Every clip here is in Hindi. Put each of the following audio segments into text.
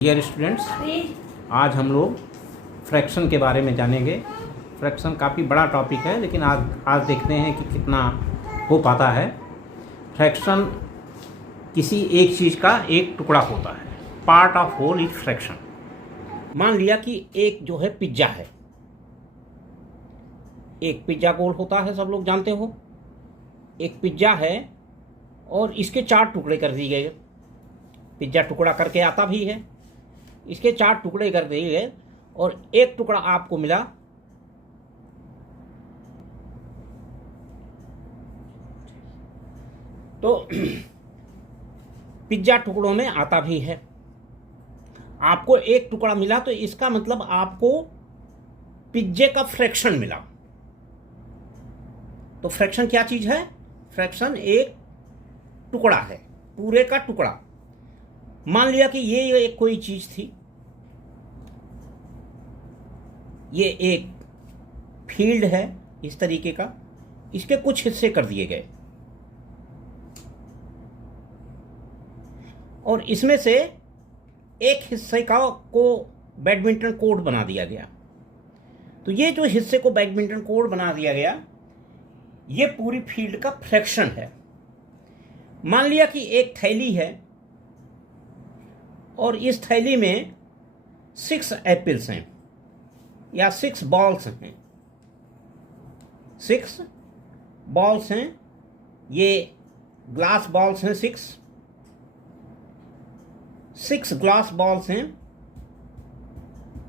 डियर स्टूडेंट्स, आज हम लोग फ्रैक्शन के बारे में जानेंगे। फ्रैक्शन काफ़ी बड़ा टॉपिक है, लेकिन आज देखते हैं कि कितना हो पाता है। फ्रैक्शन किसी एक चीज़ का एक टुकड़ा होता है। Part of whole is fraction. मान लिया कि एक जो है पिज्ज़ा है, एक पिज्ज़ा गोल होता है, सब लोग जानते हो। एक पिज्ज़ा है और इसके 4 टुकड़े कर दिए गए। पिज्ज़ा टुकड़ा करके आता भी है, इसके 4 टुकड़े कर दिए गए और एक टुकड़ा आपको मिला। तो पिज्ज़ा टुकड़ों में आता भी है। आपको एक टुकड़ा मिला तो इसका मतलब आपको पिज्जे का फ्रैक्शन मिला। तो फ्रैक्शन क्या चीज है? फ्रैक्शन एक टुकड़ा है, पूरे का टुकड़ा। मान लिया कि ये एक कोई चीज थी, ये एक फील्ड है इस तरीके का, इसके कुछ हिस्से कर दिए गए और इसमें से एक हिस्से को बैडमिंटन कोर्ट बना दिया गया। तो ये जो हिस्से को बैडमिंटन कोर्ट बना दिया गया, ये पूरी फील्ड का फ्रैक्शन है। मान लिया कि एक थैली है और इस थैली में 6 एप्पल्स हैं या 6 बॉल्स हैं। 6 बॉल्स हैं, ये ग्लास बॉल्स हैं। 6 ग्लास बॉल्स हैं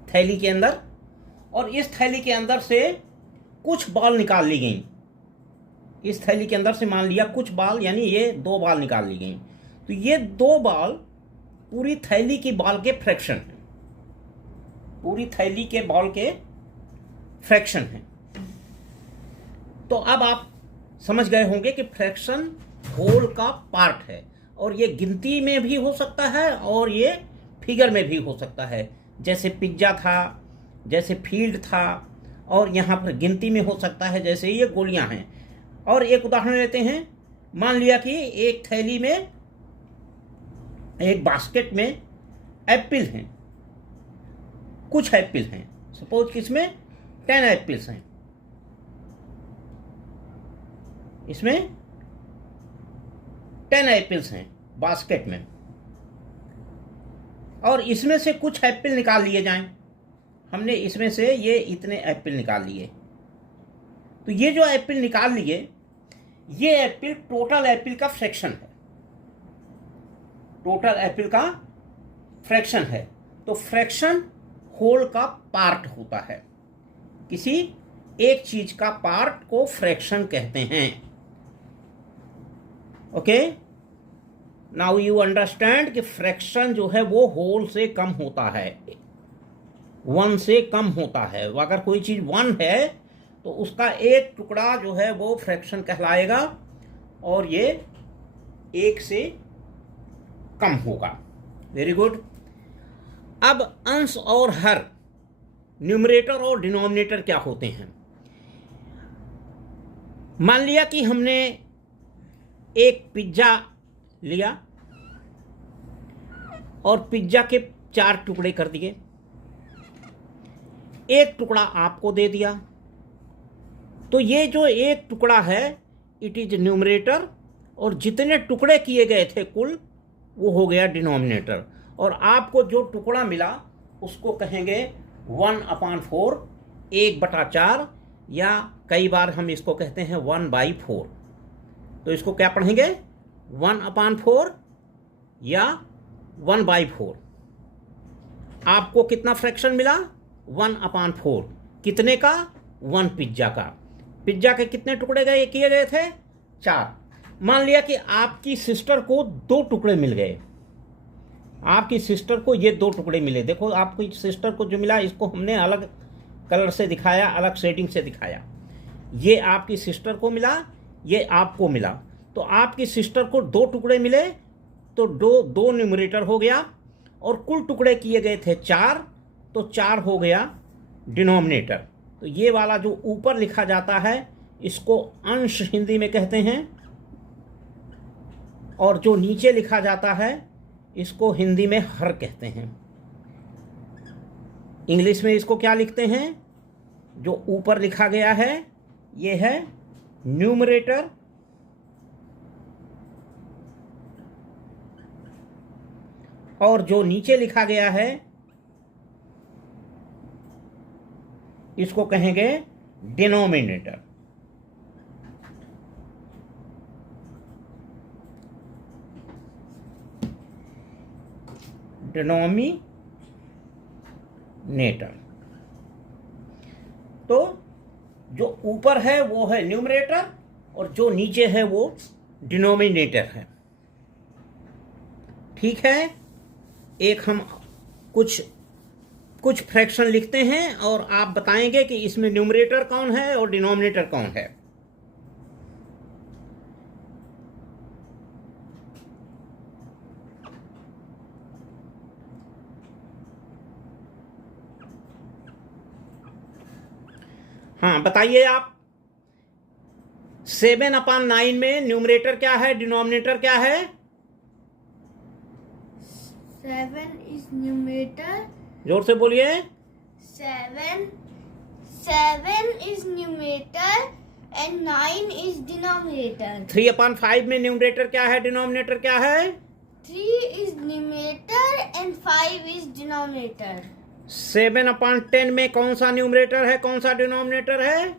थैली के अंदर, और इस थैली के अंदर से कुछ बॉल निकाल ली गई। इस थैली के अंदर से मान लिया कुछ बॉल, यानी ये 2 बॉल निकाल ली गई। तो ये 2 बॉल पूरी थैली की बॉल के फ्रैक्शन है, पूरी थैली के बॉल के फ्रैक्शन है। तो अब आप समझ गए होंगे कि फ्रैक्शन होल का पार्ट है, और ये गिनती में भी हो सकता है और ये फिगर में भी हो सकता है। जैसे पिज्जा था, जैसे फील्ड था, और यहाँ पर गिनती में हो सकता है जैसे ये गोलियां हैं। और एक उदाहरण लेते हैं। मान लिया कि एक थैली में, एक बास्केट में एप्पल हैं, कुछ एप्पल हैं। सपोज कि इसमें 10 एप्पल्स हैं, इसमें 10 एप्पल्स हैं बास्केट में, और इसमें से कुछ एप्पल निकाल लिए जाएं। हमने इसमें से ये इतने एप्पल निकाल लिए। तो ये जो एप्पल निकाल लिए, ये एप्पल टोटल एप्पल का फ्रैक्शन है, टोटल एप्पल का फ्रैक्शन है। तो फ्रैक्शन होल का पार्ट होता है। किसी एक चीज का पार्ट को फ्रैक्शन कहते हैं। ओके, नाउ यू अंडरस्टैंड कि फ्रैक्शन जो है वो होल से कम होता है, 1 से कम होता है। अगर कोई चीज 1 है तो उसका एक टुकड़ा जो है वो फ्रैक्शन कहलाएगा, और ये 1 से कम होगा। Very good. अब अंश और हर, न्यूमरेटर और डिनोमिनेटर क्या होते हैं? मान लिया कि हमने एक पिज्जा लिया और पिज्जा के 4 टुकड़े कर दिए, एक टुकड़ा आपको दे दिया। तो ये जो एक टुकड़ा है, इट इज न्यूमरेटर, और जितने टुकड़े किए गए थे कुल, वो हो गया डिनोमिनेटर। और आपको जो टुकड़ा मिला उसको कहेंगे 1/4, 1/4, या कई बार हम इसको कहते हैं 1/4। तो इसको क्या पढ़ेंगे? 1/4 या 1/4। आपको कितना फ्रैक्शन मिला? 1/4। कितने का? 1 पिज्जा का। पिज्जा के कितने टुकड़े किए गए थे? 4। मान लिया कि आपकी सिस्टर को 2 टुकड़े मिल गए। आपकी सिस्टर को ये 2 टुकड़े मिले। देखो, आपकी सिस्टर को जो मिला, इसको हमने अलग कलर से दिखाया, अलग शेडिंग से दिखाया। ये आपकी सिस्टर को मिला, ये आपको मिला। तो आपकी सिस्टर को 2 टुकड़े मिले, तो 2 न्यूमरेटर हो गया, और कुल टुकड़े किए गए थे 4, तो 4 हो गया डिनोमिनेटर। तो ये वाला जो ऊपर लिखा जाता है, इसको अंश हिंदी में कहते हैं, और जो नीचे लिखा जाता है इसको हिंदी में हर कहते हैं। इंग्लिश में इसको क्या लिखते हैं? जो ऊपर लिखा गया है ये है न्यूमरेटर और जो नीचे लिखा गया है इसको कहेंगे डिनोमिनेटर। डिनोमिनेटर। तो जो ऊपर है वो है न्यूमरेटर और जो नीचे है वो डिनोमिनेटर है। ठीक है, एक हम कुछ फ्रैक्शन लिखते हैं और आप बताएंगे कि इसमें न्यूमरेटर कौन है और डिनोमिनेटर कौन है। हाँ बताइए आप। 7/9 में न्यूमरेटर क्या है, डिनोमिनेटर क्या है? 7 is numerator. जोर से बोलिए। 7 is numerator and 9 is denominator. 3/5 में न्यूमरेटर क्या है, डिनोमिनेटर क्या है? 3 is numerator and 5 is denominator. 7/10 में कौन सा न्यूमरेटर है, कौन सा डिनोमिनेटर है?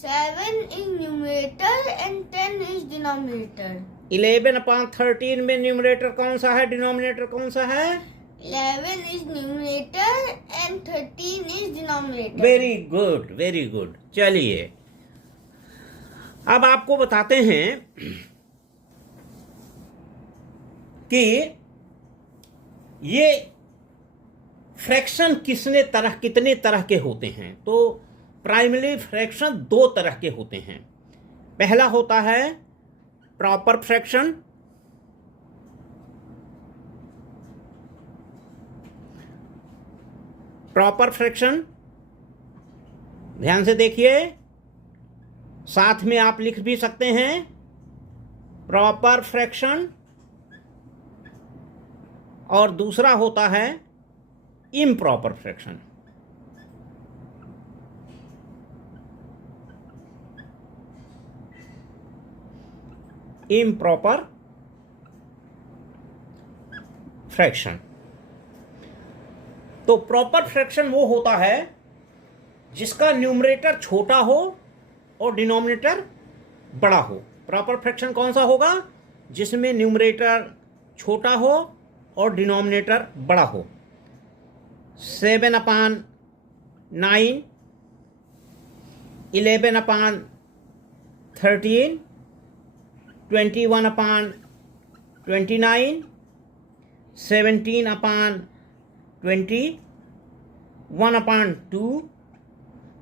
7 is numerator and 10 is denominator. 11/13 में न्यूमरेटर कौन सा है, डिनोमिनेटर कौन सा है? 11 is numerator and 13 is denominator. Very good, very good. चलिए अब आपको बताते हैं कि ये फ्रैक्शन कितने तरह के होते हैं। तो प्राइमरी फ्रैक्शन 2 तरह के होते हैं। पहला होता है प्रॉपर फ्रैक्शन, प्रॉपर फ्रैक्शन ध्यान से देखिए, साथ में आप लिख भी सकते हैं प्रॉपर फ्रैक्शन। और दूसरा होता है इम्प्रॉपर फ्रैक्शन। Improper fraction. तो प्रॉपर फ्रैक्शन वो होता है जिसका न्यूमरेटर छोटा हो और डिनोमिनेटर बड़ा हो। प्रॉपर फ्रैक्शन कौन सा होगा? जिसमें न्यूमरेटर छोटा हो और डिनोमिनेटर बड़ा हो। 7/9, 11/13, 21/29, 17/20, 1/2,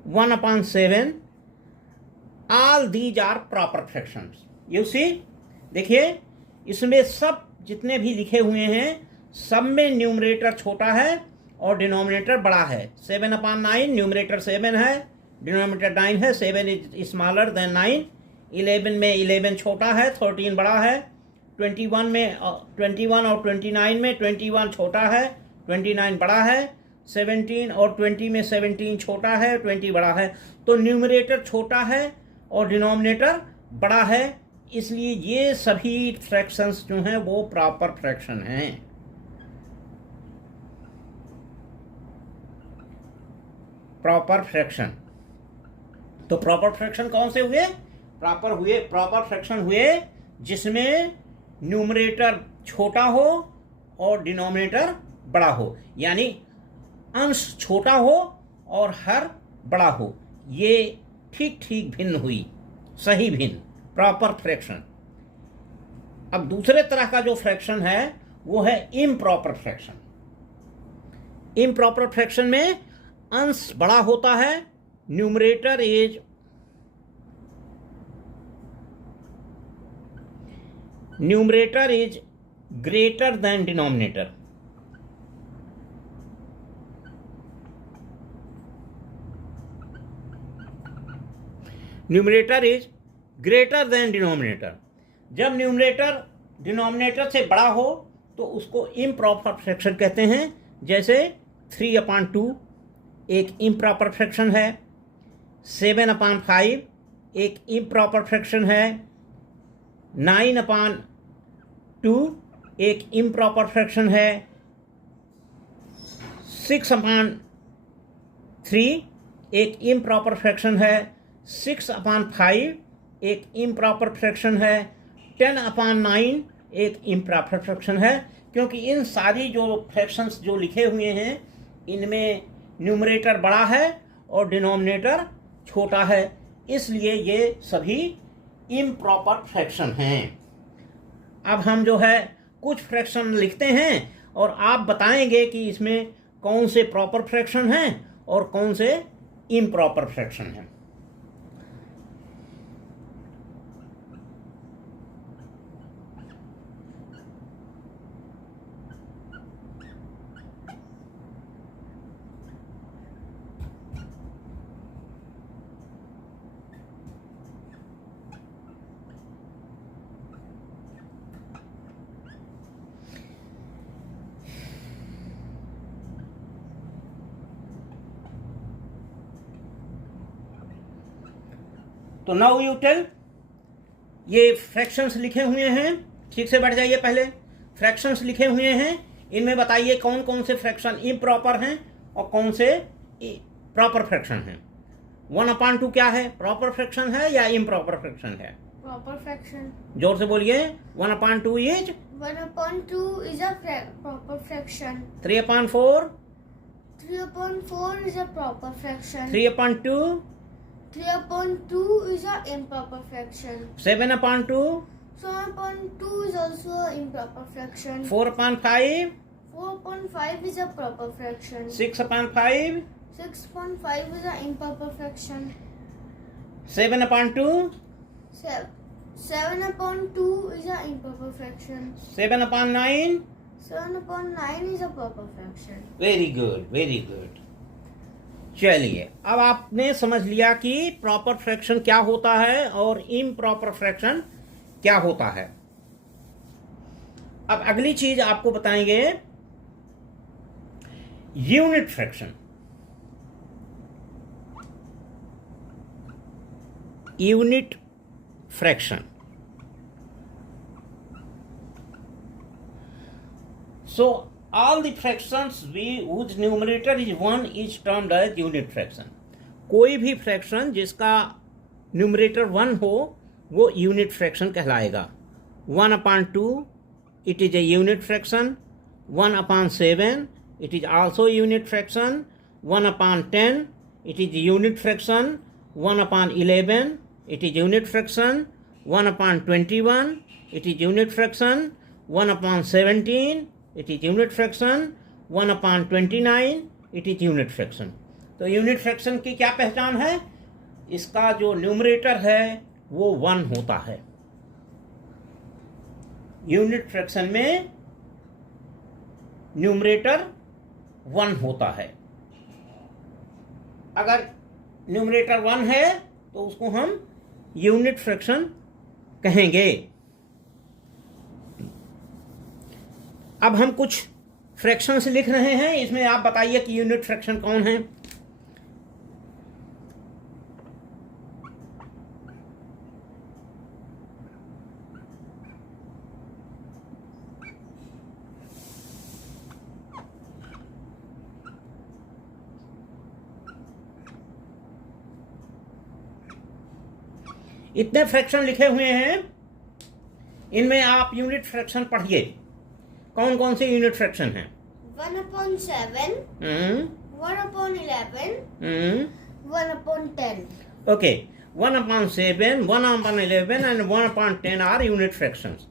1/7, all these are proper fractions. You see, देखिए इसमें सब जितने भी लिखे हुए हैं सब में न्यूमरेटर छोटा है और डिनोमिनेटर बड़ा है। 7/9 न्यूमरेटर 7 है, डिनोमिनेटर 9 है। 7 इज स्मॉलर देन 9। 11 में 11 छोटा है, 13 बड़ा है। 21 और 29 में 21 छोटा है, 29 बड़ा है। 17 और 20 में 17 छोटा है, 20 बड़ा है। तो न्यूमरेटर छोटा है और डिनोमिनेटर बड़ा है, इसलिए ये सभी फ्रैक्शंस जो हैं वो प्रॉपर फ्रैक्शन हैं। Proper fraction. तो प्रॉपर फ्रैक्शन कौन से हुए? प्रॉपर फ्रैक्शन हुए जिसमें न्यूमरेटर छोटा हो और डिनोमिनेटर बड़ा हो, यानी अंश छोटा हो और हर बड़ा हो। ये ठीक ठीक भिन्न हुई, सही भिन्न, प्रॉपर फ्रैक्शन। अब दूसरे तरह का जो फ्रैक्शन है वो है इम्प्रॉपर फ्रैक्शन। इम्प्रॉपर फ्रैक्शन में अंश बड़ा होता है, numerator is greater than denominator. Numerator is greater than denominator. जब न्यूमरेटर डिनोमिनेटर से बड़ा हो तो उसको इम्प्रॉपर फ्रैक्शन कहते हैं। जैसे 3/2, एक इम्प्रॉपर फ्रैक्शन है, 7/5 एक इम्प्रॉपर फ्रैक्शन है, 9/2 एक इम्प्रॉपर फ्रैक्शन है, 6/3 एक इम्प्रॉपर फ्रैक्शन है, 6/5 एक इम्प्रॉपर फ्रैक्शन है, 10/9 एक इम्प्रॉपर फ्रैक्शन है। क्योंकि इन सारी जो फ्रैक्शंस जो लिखे हुए हैं इनमें न्यूमरेटर बड़ा है और डिनोमिनेटर छोटा है, इसलिए ये सभी इम्प्रॉपर फ्रैक्शन हैं। अब हम जो है कुछ फ्रैक्शन लिखते हैं और आप बताएंगे कि इसमें कौन से प्रॉपर फ्रैक्शन हैं और कौन से इम्प्रॉपर फ्रैक्शन हैं। तो नाउ यू टेल, ये फ्रैक्शंस लिखे हुए हैं, ठीक से बैठ जाइए। पहले फ्रैक्शंस लिखे हुए हैं, इनमें बताइए कौन कौन से फ्रैक्शन इम्प्रॉपर हैं और कौन से प्रॉपर फ्रैक्शन हैं। 1/2 क्या है, प्रॉपर फ्रैक्शन है या इम्प्रॉपर फ्रैक्शन है? Proper fraction. जोर से बोलिए। 1/2 is 1/2 is a proper fraction. 3/4 3/4 is a proper fraction. 3/2 3/2 is a improper fraction. 7/2 7/2 is also a improper fraction. 4/5 4/5 is a proper fraction. 6/5 6/5 is a improper fraction. 7/2 7/2 is a improper fraction. 7/9 7/9 is a proper fraction. Very good, very good. चलिए, अब आपने समझ लिया कि प्रॉपर फ्रैक्शन क्या होता है और इम्प्रॉपर फ्रैक्शन क्या होता है। अब अगली चीज आपको बताएंगे unit fraction. Unit fraction. So all the fractions whose numerator is 1 is termed as unit fraction. कोई भी फ्रैक्शन जिसका न्यूमरेटर 1 हो वो यूनिट फ्रैक्शन कहलाएगा। 1/2 it is a unit fraction. 1/7 it is also unit fraction. 1/10 it is unit fraction. 1/11 it is unit fraction. 1/21 it is unit fraction. 1/17 it is unit fraction. 1/29 it is unit fraction. तो यूनिट फ्रैक्शन की क्या पहचान है? इसका जो न्यूमरेटर है वो 1 होता है। यूनिट फ्रैक्शन में न्यूमरेटर 1 होता है। अगर न्यूमरेटर 1 है तो उसको हम यूनिट फ्रैक्शन कहेंगे। अब हम कुछ फ्रैक्शंस लिख रहे हैं, इसमें आप बताइए कि यूनिट फ्रैक्शन कौन है। इतने फ्रैक्शन लिखे हुए हैं, इनमें आप यूनिट फ्रैक्शन पढ़िए। कौन कौन से यूनिट फ्रैक्शन हैं? 1/7 1/11 1/10. Okay, 1/7 1/11 and 1/10 are unit fractions.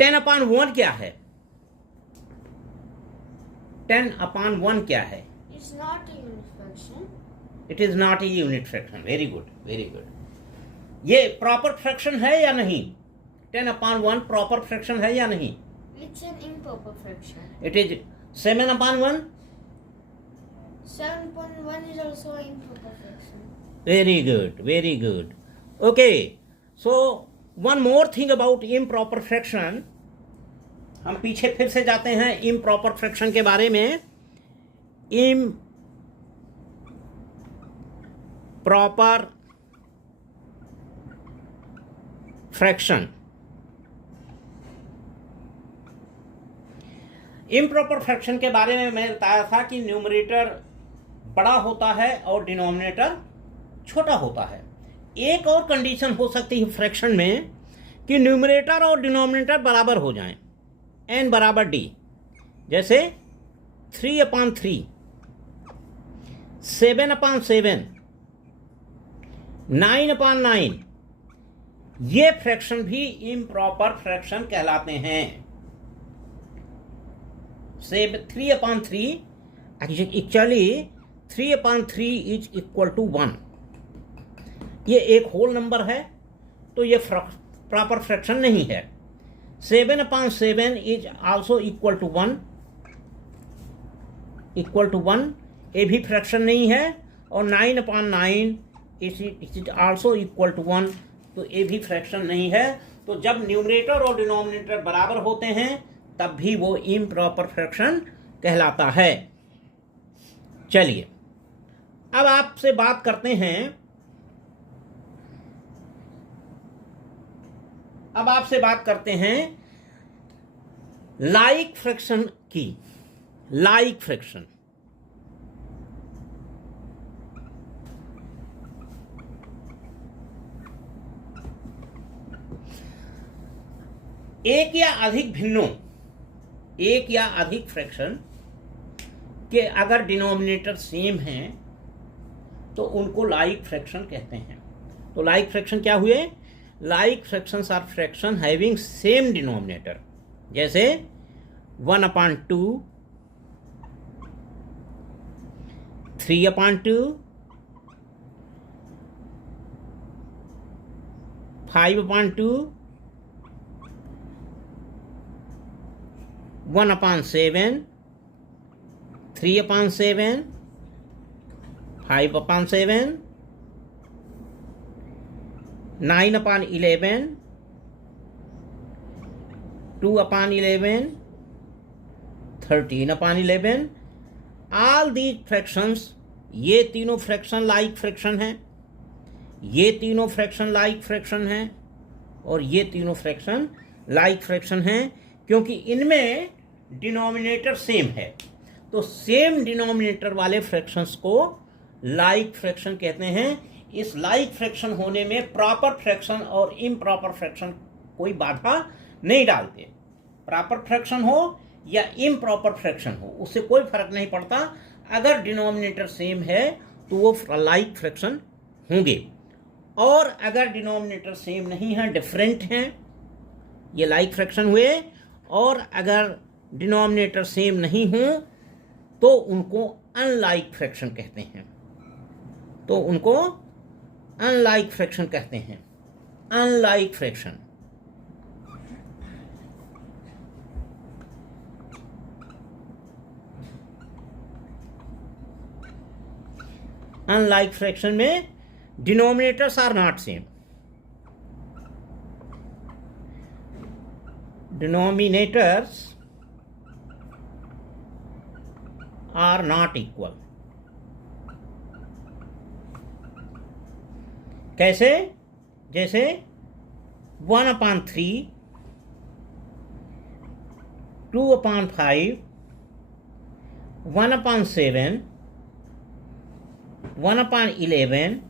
10/1 क्या है? 10/1 क्या है? It's not a unit fraction. It is not a unit fraction. Very good, very good. ये प्रॉपर फ्रैक्शन है या नहीं? 10/1 प्रॉपर फ्रैक्शन है या नहीं? It's an improper fraction. It is 7/1। 7/1 is also an improper fraction. Very good, very good. Okay, so one more thing about improper fraction. हम पीछे फिर से जाते हैं improper fraction के बारे में। Proper fraction. इम्प्रॉपर फ्रैक्शन के बारे में मैं बताया था कि न्यूमरेटर बड़ा होता है और डिनोमिनेटर छोटा होता है। एक और कंडीशन हो सकती है फ्रैक्शन में कि न्यूमरेटर और डिनोमिनेटर बराबर हो जाएं, n बराबर d, जैसे 3/3, 7/7, 9/9, ये फ्रैक्शन भी इम्प्रॉपर फ्रैक्शन कहलाते हैं। 3/3 एक्चुअली 3/3 इज इक्वल टू 1। ये एक होल नंबर है तो ये प्रॉपर फ्रैक्शन नहीं है। 7/7 इज आल्सो इक्वल टू 1, ये भी फ्रैक्शन नहीं है। और 9/9 इज आल्सो इक्वल टू 1, तो ये भी फ्रैक्शन नहीं है। तो जब न्यूमरेटर और डिनोमिनेटर बराबर होते हैं तब भी वो इम्प्रॉपर फ्रैक्शन कहलाता है। चलिए अब आपसे बात करते हैं, लाइक फ्रैक्शन की। लाइक फ्रैक्शन एक या अधिक फ्रैक्शन के अगर डिनोमिनेटर सेम हैं तो उनको लाइक फ्रैक्शन कहते हैं। तो लाइक फ्रैक्शन क्या हुए? Like fractions are fraction having same denominator, जैसे 1/2, 3/2, 5/2, 1/7, 3/7, 5/7, 9/11, 2/11, 13/11। ऑल दीज फ्रैक्शंस, ये तीनों फ्रैक्शन लाइक फ्रैक्शन हैं, ये तीनों फ्रैक्शन लाइक फ्रैक्शन हैं, और ये तीनों फ्रैक्शन लाइक फ्रैक्शन हैं, क्योंकि इनमें डिनोमिनेटर सेम है। तो सेम डिनोमिनेटर वाले फ्रैक्शंस को लाइक फ्रैक्शन कहते हैं। इस लाइक फ्रैक्शन होने में प्रॉपर फ्रैक्शन और इम्प्रॉपर फ्रैक्शन कोई बाधा नहीं डालते। प्रॉपर फ्रैक्शन हो या इम्प्रॉपर फ्रैक्शन हो, उससे कोई फर्क नहीं पड़ता। अगर डिनोमिनेटर सेम है तो वो लाइक फ्रैक्शन होंगे, और अगर डिनोमिनेटर सेम नहीं है, डिफरेंट हैं, ये लाइक फ्रैक्शन हुए। और अगर डिनोमिनेटर सेम नहीं हो तो उनको अनलाइक फ्रैक्शन कहते हैं। तो उनको अनलाइक फ्रैक्शन कहते हैं। Unlike fraction. अनलाइक फ्रैक्शन में denominators are not same. Denominators are not equal. कैसे? जैसे 1/3, 2/5, 1/7, 1/11,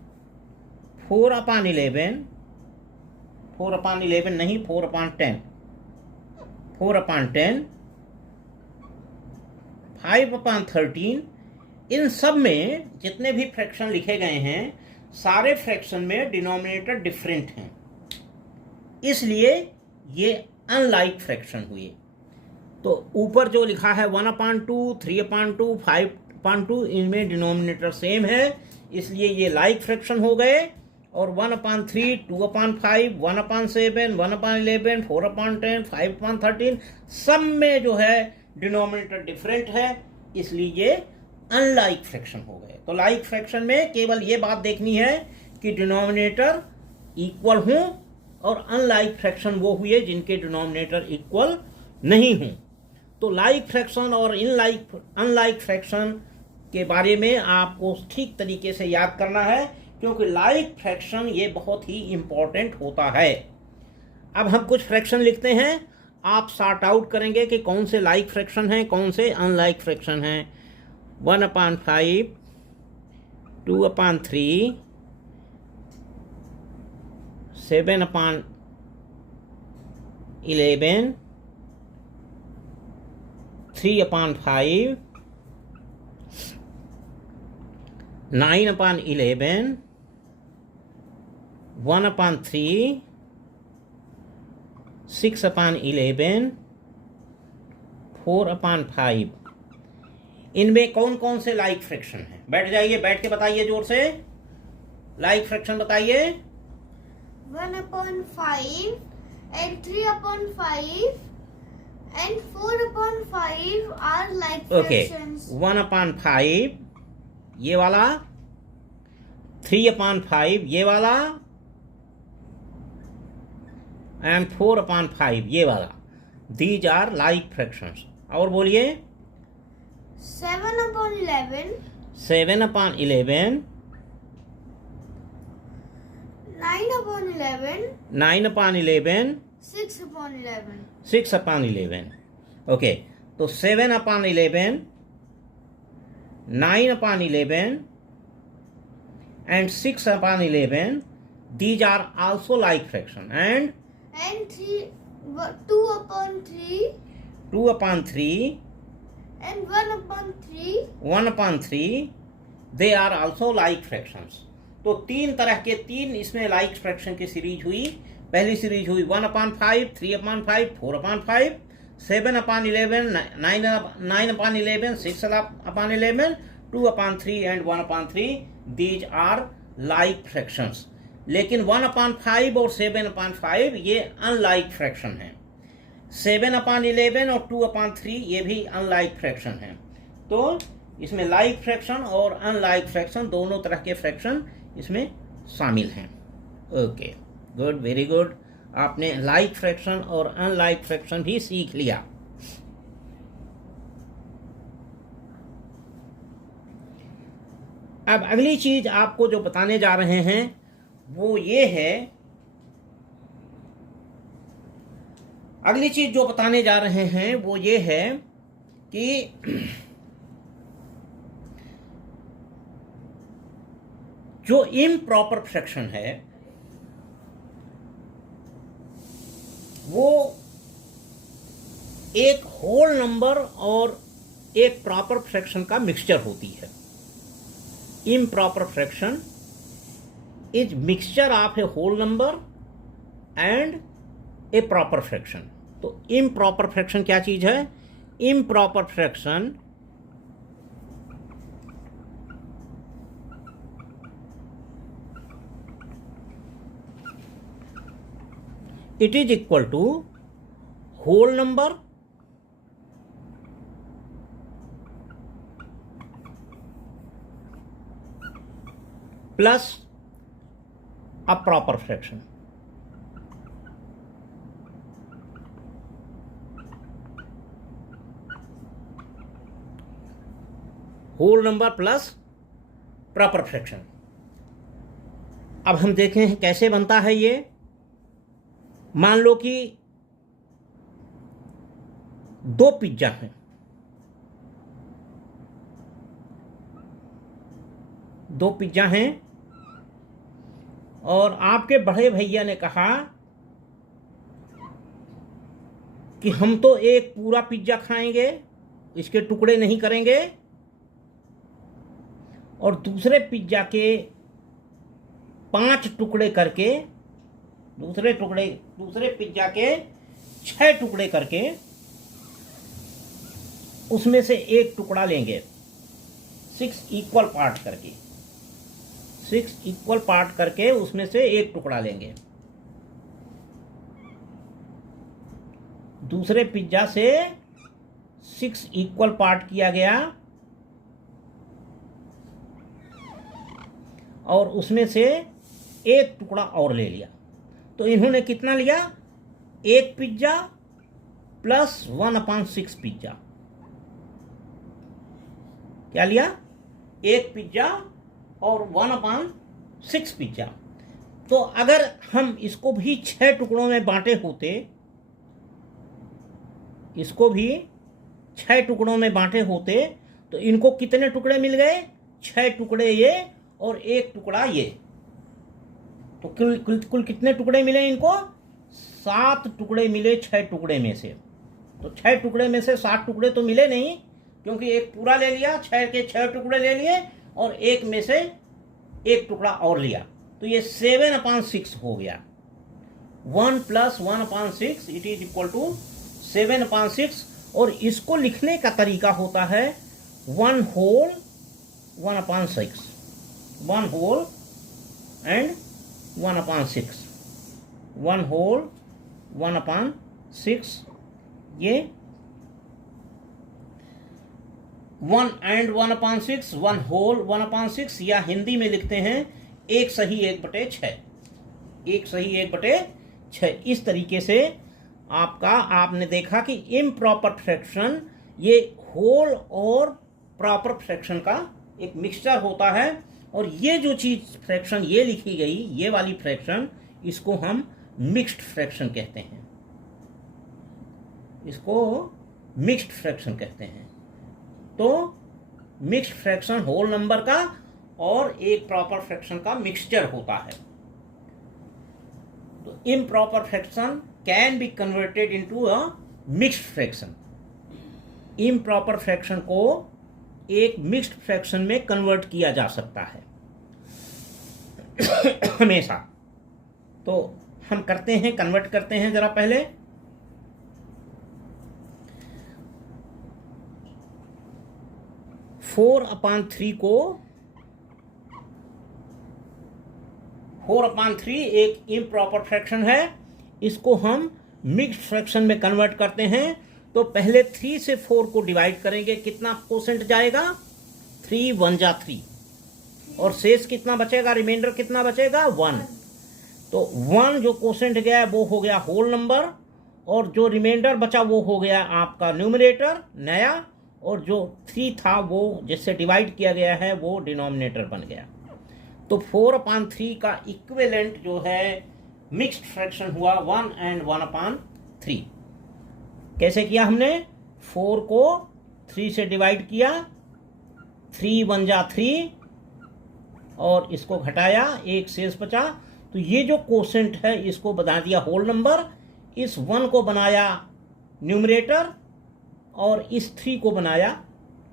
4/11, 4/11 नहीं, 4/10, 4/10, 5/13। इन सब में जितने भी फ्रैक्शन लिखे गए हैं, सारे फ्रैक्शन में डिनोमिनेटर डिफरेंट हैं, इसलिए ये अनलाइक फ्रैक्शन हुए। तो ऊपर जो लिखा है 1/2, 3/2, 5/2, इनमें डिनोमिनेटर सेम है, इसलिए ये लाइक फ्रैक्शन हो गए। और 1/3, 2/5, 1/7, 1/11, 4/10, 5/13 सब में जो है डिनोमिनेटर डिफरेंट है, इसलिए ये अनलाइक फ्रैक्शन हो गए। तो लाइक फ्रैक्शन में केवल ये बात देखनी है कि डिनोमिनेटर इक्वल हों, और अनलाइक फ्रैक्शन वो हुए जिनके डिनोमिनेटर इक्वल नहीं हों। तो लाइक फ्रैक्शन और अनलाइक फ्रैक्शन के बारे में आपको ठीक तरीके से याद करना है क्योंकि लाइक फ्रैक्शन ये बहुत ही इंपॉर्टेंट होता है। अब हम कुछ फ्रैक्शन लिखते हैं, आप सॉर्ट आउट करेंगे कि कौन से लाइक फ्रैक्शन हैं, कौन से अनलाइक फ्रैक्शन हैं। 1/5, 2/3, 7/11, 3/5, 9/11, 1/3, 6/11, 4/5। इनमें कौन कौन से लाइक फ्रैक्शन हैं? बैठ जाइए, बैठ के बताइए जोर से, लाइक फ्रैक्शन बताइए। 1/5 and 3/5 and 4/5 are like okay, fractions. 1/5 ये वाला, 3/5 ये वाला, एंड 4/5 ये वाला। These are like fractions. और बोलिए। 7/11, 7/11, 9/11, 9/11, 6/11. 6/11। ओके, तो 7/11, 9/11 and 6/11, these are also like fraction, and And 2/3 2/3 and 1/3. 1/3 they are also like fractions। तो तीन तरह के तीन इसमें लाइक फ्रैक्शन की सीरीज हुई। पहली सीरीज हुई 1/5, 3/5, 4/5, 7/11, 9/11, 6/11, 2/3 and 1/3। these are like fractions। लेकिन 1/5 और 7/5 ये अनलाइक फ्रैक्शन है। 7/11 और 2/3 ये भी अनलाइक फ्रैक्शन है। तो इसमें लाइक फ्रैक्शन और अनलाइक फ्रैक्शन दोनों तरह के फ्रैक्शन इसमें शामिल हैं। Okay, good, very good. आपने लाइक फ्रैक्शन और अनलाइक फ्रैक्शन भी सीख लिया। अब अगली चीज आपको जो बताने जा रहे हैं वो ये है, अगली चीज जो बताने जा रहे हैं वो ये है कि जो इम्प्रॉपर फ्रैक्शन है वो एक होल नंबर और एक प्रॉपर फ्रैक्शन का मिक्सचर होती है। Improper fraction is mixture of a whole number and a proper fraction. तो इम्प्रॉपर फ्रैक्शन क्या चीज है? Improper fraction it is equal to whole number plus a proper fraction। Whole number plus proper fraction. अब हम देखें हैं कैसे बनता है ये। मान लो कि दो पिज्जा हैं, दो पिज्जा हैं और आपके बड़े भैया ने कहा कि हम तो एक पूरा पिज्जा खाएंगे, इसके टुकड़े नहीं करेंगे, और दूसरे पिज्जा के 5 टुकड़े करके, दूसरे पिज्जा के 6 टुकड़े करके उसमें से एक टुकड़ा लेंगे, 6 इक्वल पार्ट करके, 6 इक्वल पार्ट करके उसमें से एक टुकड़ा लेंगे। दूसरे पिज्जा से 6 इक्वल पार्ट किया गया और उसमें से एक टुकड़ा और ले लिया। तो इन्होंने कितना लिया? एक पिज्जा प्लस 1/6 पिज्जा। क्या लिया? एक पिज्जा और 6 पिज्जा। तो अगर हम इसको भी 6 टुकड़ों में बांटे होते, इसको भी 6 टुकड़ों में बांटे होते, तो इनको कितने टुकड़े मिल गए? 6 टुकड़े ये और 1 टुकड़ा ये। तो कुल कितने टुकड़े मिले इनको? 7 टुकड़े मिले 6 टुकड़े में से। तो 6 टुकड़े में से 7 टुकड़े तो मिले नहीं, क्योंकि एक पूरा ले लिया, 6 के 6 टुकड़े ले लिए और एक में से 1 टुकड़ा और लिया, तो ये 7/6 हो गया। 1 + 1/6 इट इज इक्वल टू 7/6। और इसको लिखने का तरीका होता है 1 होल 1/6, 1 होल एंड 1/6, 1 होल 1/6। ये 1 एंड 1/6, 1 होल 1/6, या हिंदी में लिखते हैं 1 सही 1/6, 1 सही 1/6। इस तरीके से आपने देखा कि इम्प्रॉपर फ्रैक्शन ये होल और प्रॉपर फ्रैक्शन का एक मिक्सचर होता है। और ये जो चीज फ्रैक्शन ये लिखी गई, ये वाली फ्रैक्शन, इसको हम मिक्स्ड फ्रैक्शन कहते हैं, इसको मिक्स्ड फ्रैक्शन कहते हैं। तो मिक्स्ड फ्रैक्शन होल नंबर का और एक प्रॉपर फ्रैक्शन का मिक्सचर होता है। तो improper fraction can be converted into a mixed fraction. Improper fraction को एक मिक्स्ड फ्रैक्शन में कन्वर्ट किया जा सकता है हमेशा। तो हम करते हैं, कन्वर्ट करते हैं जरा पहले। फोर अपॉन थ्री एक इम्प्रॉपर फ्रैक्शन है, इसको हम मिक्स्ड फ्रैक्शन में कन्वर्ट करते हैं। तो पहले 3 से 4 को डिवाइड करेंगे, कितना कोसेंट जाएगा? 3 1 जा 3, और शेष कितना बचेगा? रिमाइंडर कितना बचेगा? 1। तो 1 जो कोसेंट गया है वो हो गया होल नंबर, और जो रिमाइंडर बचा वो हो गया आपका न्यूमरेटर नया, और जो 3 था वो जिससे डिवाइड किया गया है वो डिनोमिनेटर बन गया। तो 4/3 का इक्विवेलेंट जो है मिक्स्ड फ्रैक्शन हुआ 1 एंड 1/3। कैसे किया हमने? 4 को 3 से डिवाइड किया, 3 1 जा 3, और इसको घटाया, 1 शेष बचा। तो ये जो कोसेंट है इसको बना दिया होल नंबर, इस 1 को बनाया न्यूमरेटर, और इस 3 को बनाया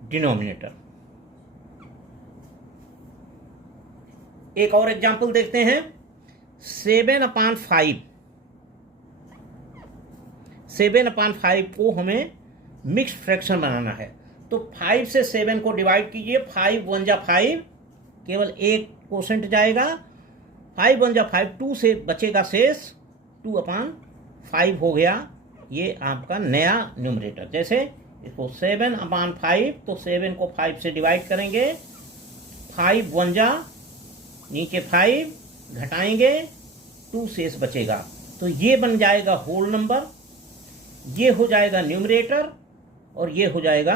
डिनोमिनेटर। एक और एग्जांपल देखते हैं। 7/5, 7/5 को हमें मिक्स्ड फ्रैक्शन बनाना है। तो 5 से 7 को डिवाइड कीजिए, 5 1 जा 5, केवल एक कोसेंट जाएगा, 5 1 जा 5, 2 से बचेगा शेष, 2/5 हो गया ये आपका नया न्यूमरेटर। जैसे इसको 7/5, तो 7 को 5 से डिवाइड करेंगे, 5 1 जा नीचे 5, घटाएंगे, 2 शेष बचेगा। तो ये बन जाएगा होल नंबर, ये हो जाएगा न्यूमरेटर, और ये हो जाएगा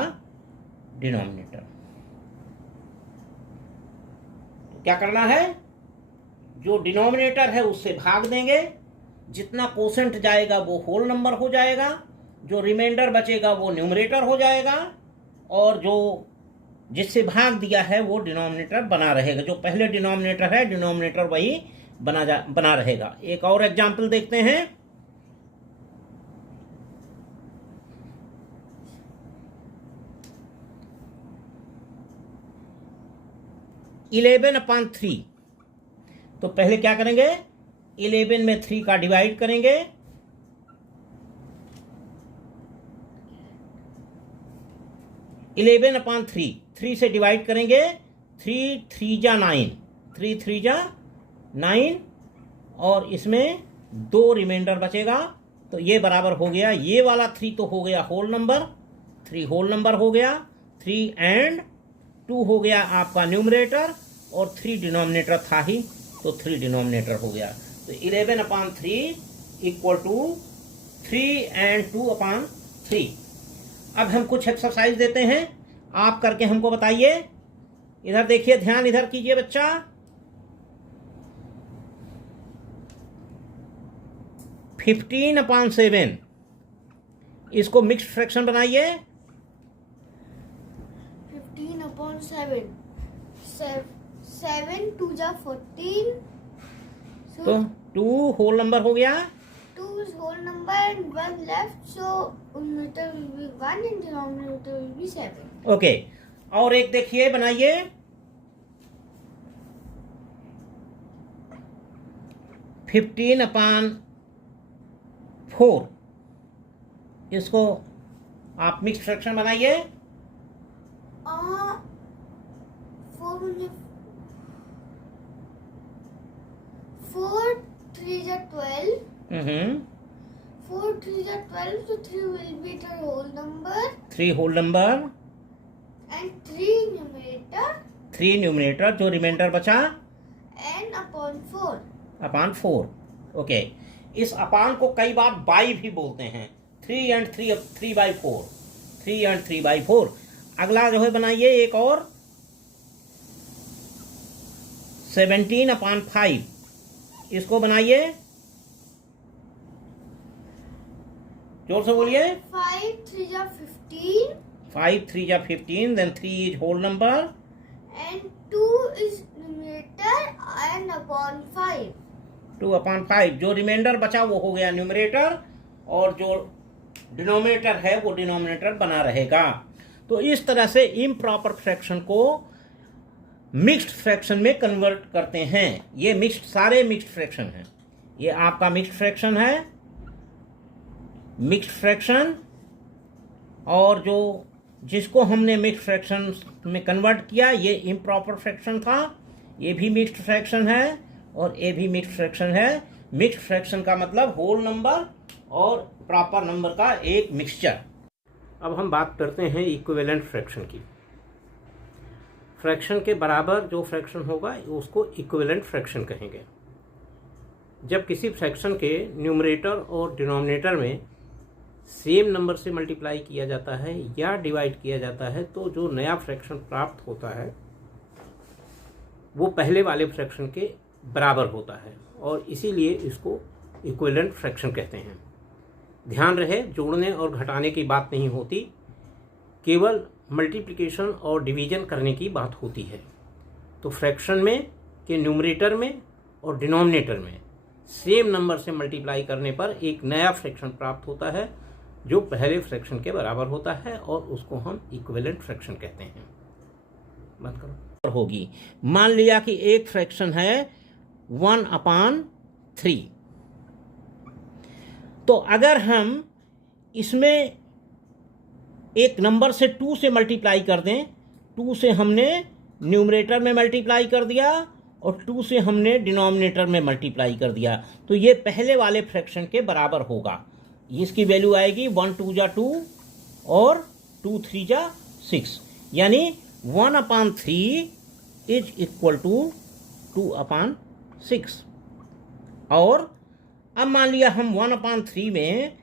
डिनोमिनेटर। तो क्या करना है? जो डिनोमिनेटर है उससे भाग देंगे, जितना कोसेंट जाएगा वो होल नंबर हो जाएगा, जो रिमाइंडर बचेगा वो न्यूमरेटर हो जाएगा, और जो जिससे भाग दिया है वो डिनोमिनेटर बना रहेगा। जो पहले डिनोमिनेटर है डिनोमिनेटर वही बना रहेगा। एक और एग्जांपल देखते हैं। 11/3। तो पहले क्या करेंगे? 11 में 3 का डिवाइड करेंगे, 11/3, 3 से डिवाइड करेंगे, 3 3 जा 9, 3 3 जा 9, और इसमें 2 रिमाइंडर बचेगा। तो ये बराबर हो गया, ये वाला 3 तो हो गया होल नंबर, 3 होल नंबर हो गया, 3 एंड 2 हो गया आपका न्यूमरेटर, और 3 डिनोमिनेटर था ही, तो 3 डिनोमिनेटर हो गया। तो 11/3 इक्वल टू 3 एंड 2/3। अब हम कुछ एक्सरसाइज देते हैं, आप करके हमको बताइए। इधर देखिए, ध्यान इधर कीजिए बच्चा। 15/7, इसको मिक्स्ड फ्रैक्शन बनाइए। 15/7, 7 2 जा 14, तो 2 होल नंबर हो गया। 2 is whole number and 1 left, so numerator will be 1 and denominator will be 7. Okay, और एक देखिए बनाइए। 15/4, इसको आप मिक्स फ्रैक्शन बनाइए। 4 3 जा 12. 4 3 जा 12, so 3 will be the whole number 3 whole number and 3 numerator 3 numerator, जो रिमाइंडर बचा n upon 4. अपान 4। ओके, इस अपान को कई बार बाई भी बोलते हैं। 3 and 3/4, 3 and 3/4। अगला जो है बनाइए एक और 17/5, इसको बनाइए, जोर से बोलिए। 5 3 जा 15 5 3 जा 15, then 3 is whole number and 2 is numerator n upon 5. 2/5, जो रिमाइंडर बचा वो हो गया न्यूमरेटर, और जो डिनोमिनेटर है वो डिनोमिनेटर बना रहेगा। तो इस तरह से इम्प्रॉपर फ्रैक्शन को मिक्स्ड फ्रैक्शन में कन्वर्ट करते हैं। ये मिक्स्ड, सारे मिक्स्ड फ्रैक्शन हैं। ये आपका मिक्स्ड फ्रैक्शन है, मिक्स्ड फ्रैक्शन, और जो जिसको हमने मिक्स्ड फ्रैक्शन में कन्वर्ट किया ये इम्प्रॉपर फ्रैक्शन था। ये भी मिक्स्ड फ्रैक्शन है और ये भी मिक्स्ड फ्रैक्शन है। मिक्स्ड फ्रैक्शन का मतलब होल नंबर और प्रॉपर नंबर का एक मिक्सचर। अब हम बात करते हैं इक्विवेलेंट फ्रैक्शन की। फ्रैक्शन के बराबर जो फ्रैक्शन होगा उसको इक्विवेलेंट फ्रैक्शन कहेंगे। जब किसी फ्रैक्शन के न्यूमरेटर और डिनोमिनेटर में सेम नंबर से मल्टीप्लाई किया जाता है या डिवाइड किया जाता है तो जो नया फ्रैक्शन प्राप्त होता है वो पहले वाले फ्रैक्शन के बराबर होता है, और इसीलिए इसको इक्विवेलेंट फ्रैक्शन कहते हैं। ध्यान रहे, जोड़ने और घटाने की बात नहीं होती, केवल मल्टीप्लिकेशन और डिवीजन करने की बात होती है। तो फ्रैक्शन में के न्यूमरेटर में और डिनोमिनेटर में सेम नंबर से मल्टीप्लाई करने पर एक नया फ्रैक्शन प्राप्त होता है जो पहले फ्रैक्शन के बराबर होता है, और उसको हम इक्विवेलेंट फ्रैक्शन कहते हैं। बात करो होगी। मान लिया कि एक फ्रैक्शन है 1/3, तो अगर हम इसमें एक नंबर से 2 से मल्टीप्लाई कर दें, 2 से हमने न्यूमरेटर में मल्टीप्लाई कर दिया और 2 से हमने डिनोमिनेटर में मल्टीप्लाई कर दिया, तो ये पहले वाले फ्रैक्शन के बराबर होगा। इसकी वैल्यू आएगी 1 2 जा 2 और 2 3 जा 6, यानी 1/3 इज इक्वल टू 2/6। और अब मान लिया हम 1/3 में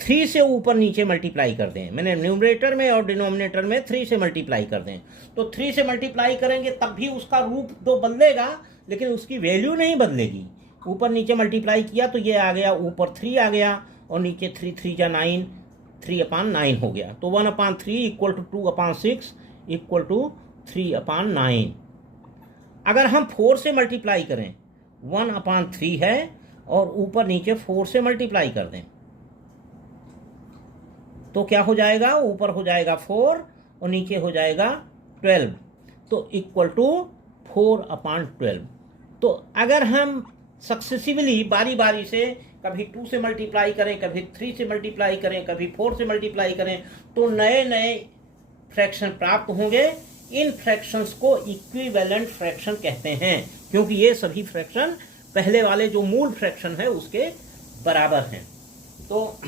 3 से ऊपर नीचे मल्टीप्लाई कर दें, मैंने न्यूमरेटर में और डिनोमिनेटर में 3 से मल्टीप्लाई कर दें, तो 3 से मल्टीप्लाई करेंगे तब भी उसका रूप तो बदलेगा लेकिन उसकी वैल्यू नहीं बदलेगी। ऊपर नीचे मल्टीप्लाई किया तो ये आ गया, ऊपर 3 आ गया और नीचे 3 3 जा 9, 3/9 हो गया। तो 1/3 इक्वल टू 2/6 इक्वल टू 3/9। अगर हम 4 से मल्टीप्लाई करें, 1/3 है और ऊपर नीचे 4 से मल्टीप्लाई कर दें तो क्या हो जाएगा, ऊपर हो जाएगा 4 और नीचे हो जाएगा 12, तो इक्वल टू 4/12। तो अगर हम सक्सेसिवली बारी बारी से कभी 2 से मल्टीप्लाई करें, कभी 3 से मल्टीप्लाई करें, कभी 4 से मल्टीप्लाई करें, तो नए नए फ्रैक्शन प्राप्त होंगे। इन फ्रैक्शंस को इक्विवेलेंट फ्रैक्शन कहते हैं, क्योंकि ये सभी फ्रैक्शन पहले वाले जो मूल फ्रैक्शन है उसके बराबर हैं। तो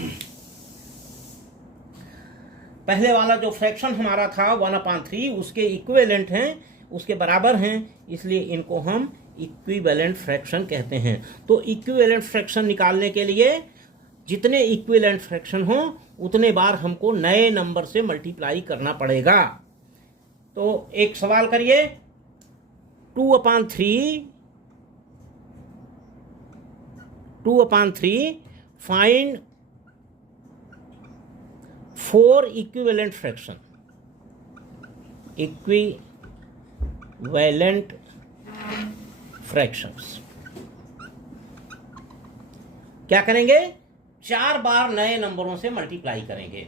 पहले वाला जो फ्रैक्शन हमारा था 1/3 उसके इक्विवेलेंट हैं, उसके बराबर हैं, इसलिए इनको हम इक्विवेलेंट फ्रैक्शन कहते हैं। तो इक्विवेलेंट फ्रैक्शन निकालने के लिए जितने इक्विवेलेंट फ्रैक्शन हो उतने बार हमको नए नंबर से मल्टीप्लाई करना पड़ेगा। तो एक सवाल करिए, 2/3 2/3 find 4 equivalent fraction, equivalent fractions. क्या करेंगे? 4 बार नए नंबरों से मल्टीप्लाई करेंगे,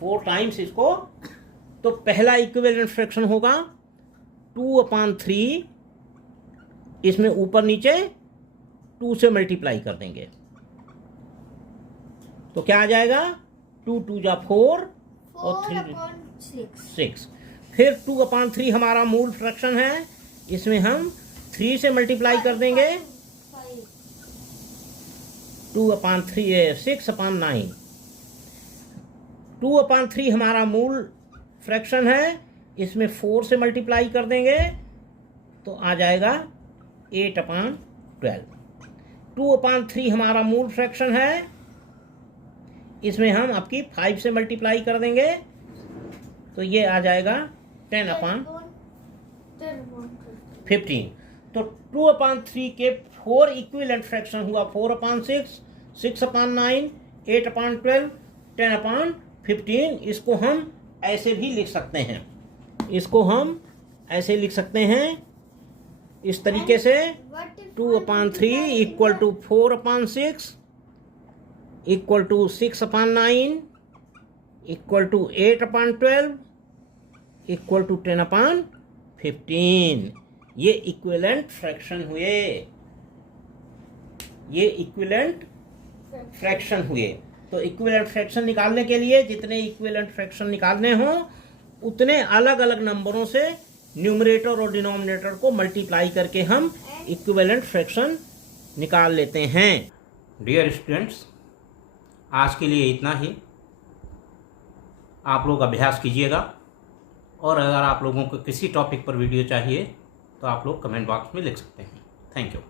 4 टाइम्स इसको। तो पहला इक्विवेलेंट फ्रैक्शन होगा 2/3, इसमें ऊपर नीचे 2 से मल्टीप्लाई कर देंगे, तो क्या आ जाएगा? 2 2 जा 4 और 3 6। फिर 2/3 हमारा मूल फ्रैक्शन है, इसमें हम 3 से मल्टीप्लाई कर देंगे, 2/3 है 6/9। 2/3 हमारा मूल फ्रैक्शन है, इसमें 4 से मल्टीप्लाई कर देंगे, तो आ जाएगा 8/12। 2/3 हमारा मूल फ्रैक्शन है, इसमें हम आपकी 5 से मल्टीप्लाई कर देंगे, तो ये आ जाएगा 10/15। तो 2/3 के 4 इक्विवेलेंट फ्रैक्शन हुआ 4/6, 6/9, 8/12, 10/15। इसको हम ऐसे भी लिख सकते हैं, इसको हम ऐसे लिख सकते हैं इस तरीके से, 2/3 equal to 4/6 equal to 6/9 equal to 8/12 equal to 10/15। ये इक्विवेलेंट फ्रैक्शन हुए, ये इक्विवेलेंट फ्रैक्शन हुए। तो इक्विवेलेंट फ्रैक्शन निकालने के लिए जितने इक्विवेलेंट फ्रैक्शन निकालने हों उतने अलग अलग नंबरों से न्यूमरेटर और डिनोमिनेटर को मल्टीप्लाई करके हम इक्विवेलेंट फ्रैक्शन निकाल लेते हैं। डियर स्टूडेंट्स, आज के लिए इतना ही। आप लोग अभ्यास कीजिएगा, और अगर आप लोगों को किसी टॉपिक पर वीडियो चाहिए तो आप लोग कमेंट बॉक्स में लिख सकते हैं। Thank you.